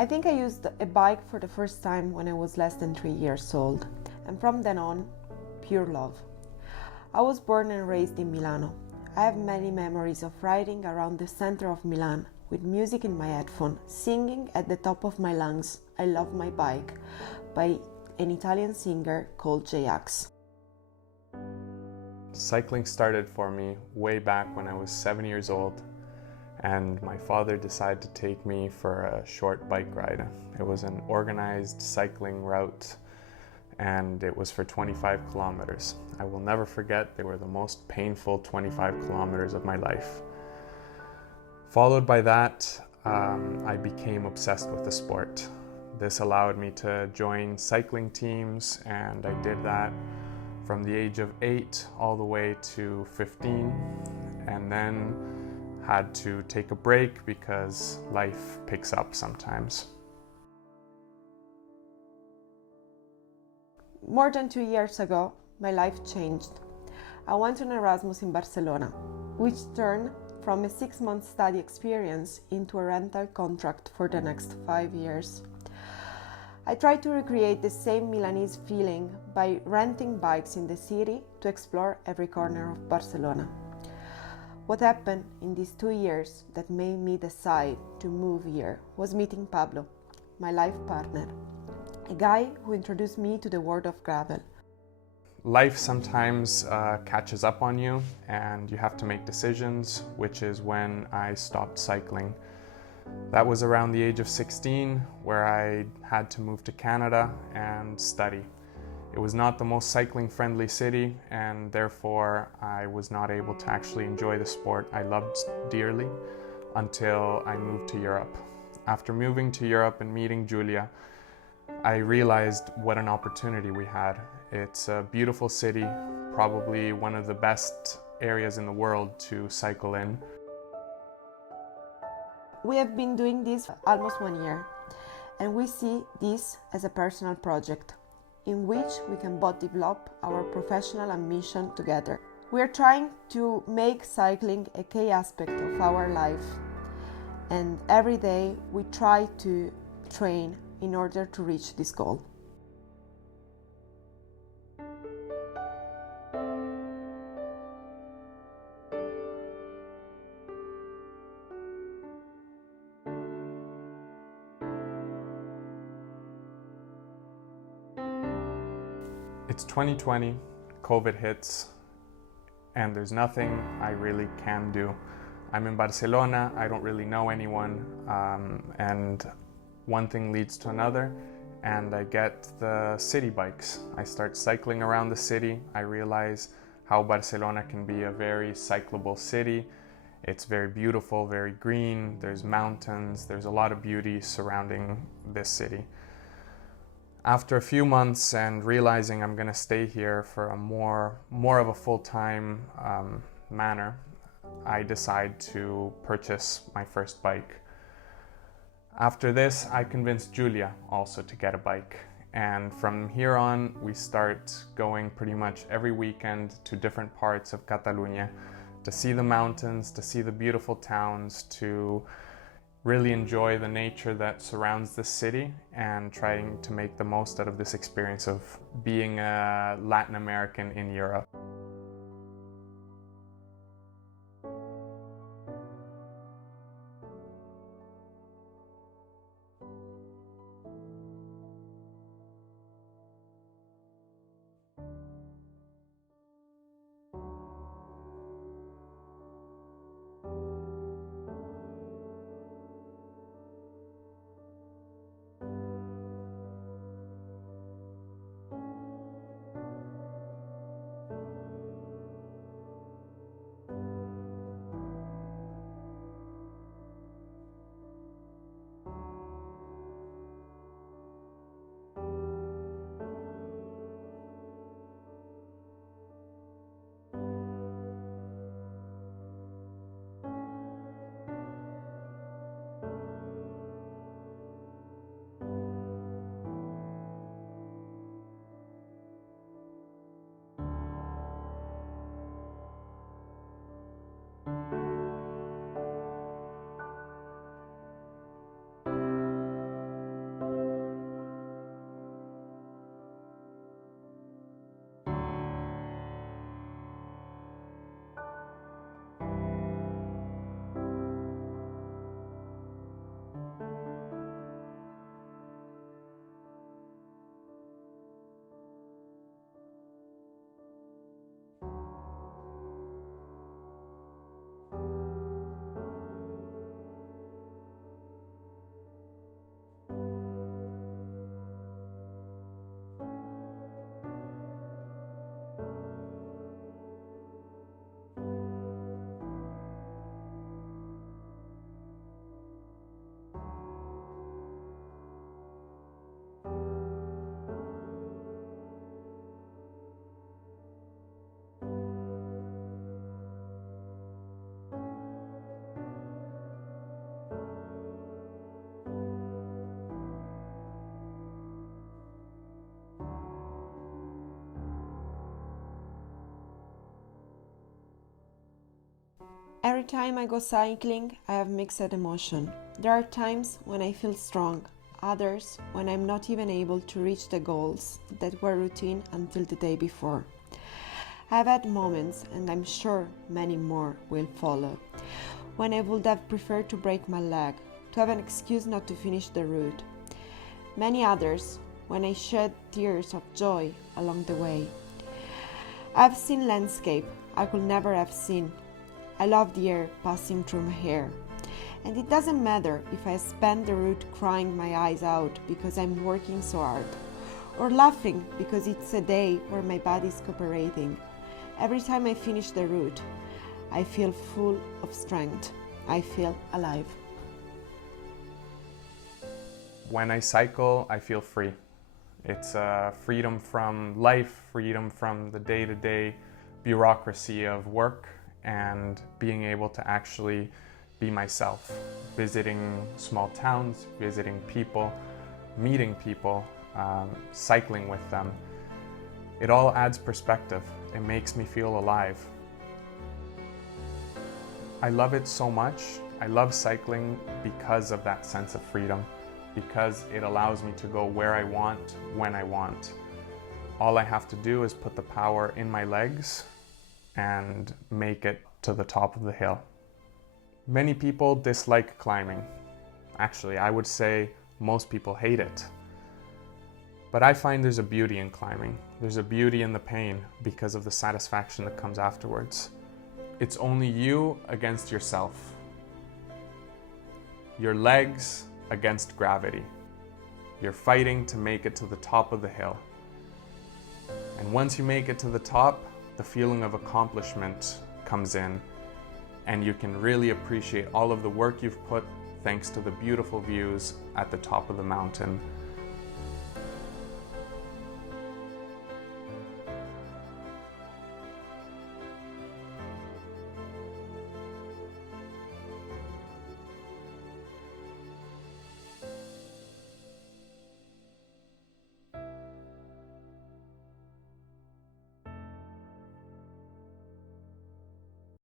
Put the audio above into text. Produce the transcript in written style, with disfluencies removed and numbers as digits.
I think I used a bike for the first time when I was less than 3 years old, and from then on, pure love. I was born and raised in Milano. I have many memories of riding around the center of Milan with music in my headphone, singing at the top of my lungs "I Love My Bike" by an Italian singer called J-Ax. Cycling started for me way back when I was 7 years old, and my father decided to take me for a short bike ride. It was an organized cycling route, and it was for 25 kilometers. I will never forget, they were the most painful 25 kilometers of my life. Followed by that, I became obsessed with the sport. This allowed me to join cycling teams, and I did that from the age of 8 all the way to 15, and then had to take a break because life picks up sometimes. More than 2 years ago, my life changed. I went on Erasmus in Barcelona, which turned from a 6-month study experience into a rental contract for the next 5 years. I tried to recreate the same Milanese feeling by renting bikes in the city to explore every corner of Barcelona. What happened in these 2 years that made me decide to move here was meeting Pablo, my life partner, a guy who introduced me to the world of gravel. Life sometimes catches up on you and you have to make decisions, which is when I stopped cycling. That was around the age of 16, where I had to move to Canada and study. It was not the most cycling-friendly city, and therefore I was not able to actually enjoy the sport I loved dearly until I moved to Europe. After moving to Europe and meeting Giulia, I realized what an opportunity we had. It's a beautiful city, probably one of the best areas in the world to cycle in. We have been doing this for almost 1 year, and we see this as a personal project in which we can both develop our professional ambition together. We are trying to make cycling a key aspect of our life, and every day we try to train in order to reach this goal. It's 2020, COVID hits, and there's nothing I really can do. I'm in Barcelona, I don't really know anyone, and one thing leads to another, and I get the city bikes. I start cycling around the city. I realize how Barcelona can be a very cyclable city. It's very beautiful, very green, there's mountains, there's a lot of beauty surrounding this city. After a few months and realizing I'm going to stay here for a more of a full-time manner, I decide to purchase my first bike. After this, I convinced Giulia also to get a bike. And from here on, we start going pretty much every weekend to different parts of Catalonia to see the mountains, to see the beautiful towns, to really enjoy the nature that surrounds the city and trying to make the most out of this experience of being a Latin American in Europe. Every time I go cycling, I have mixed emotion. There are times when I feel strong, others when I'm not even able to reach the goals that were routine until the day before. I've had moments, and I'm sure many more will follow, when I would have preferred to break my leg, to have an excuse not to finish the route. Many others, when I shed tears of joy along the way. I've seen landscape I could never have seen. I love the air passing through my hair. And it doesn't matter if I spend the route crying my eyes out because I'm working so hard, or laughing because it's a day where my body is cooperating. Every time I finish the route, I feel full of strength. I feel alive. When I cycle, I feel free. It's freedom from life, freedom from the day-to-day bureaucracy of work, and being able to actually be myself, visiting small towns, visiting people, meeting people, cycling with them. It all adds perspective. It makes me feel alive. I love it so much. I love cycling because of that sense of freedom, because it allows me to go where I want, when I want. All I have to do is put the power in my legs and make it to the top of the hill. Many people dislike climbing. Actually, I would say most people hate it. But I find there's a beauty in climbing. There's a beauty in the pain because of the satisfaction that comes afterwards. It's only you against yourself. Your legs against gravity. You're fighting to make it to the top of the hill. And once you make it to the top, the feeling of accomplishment comes in, and you can really appreciate all of the work you've put thanks to the beautiful views at the top of the mountain.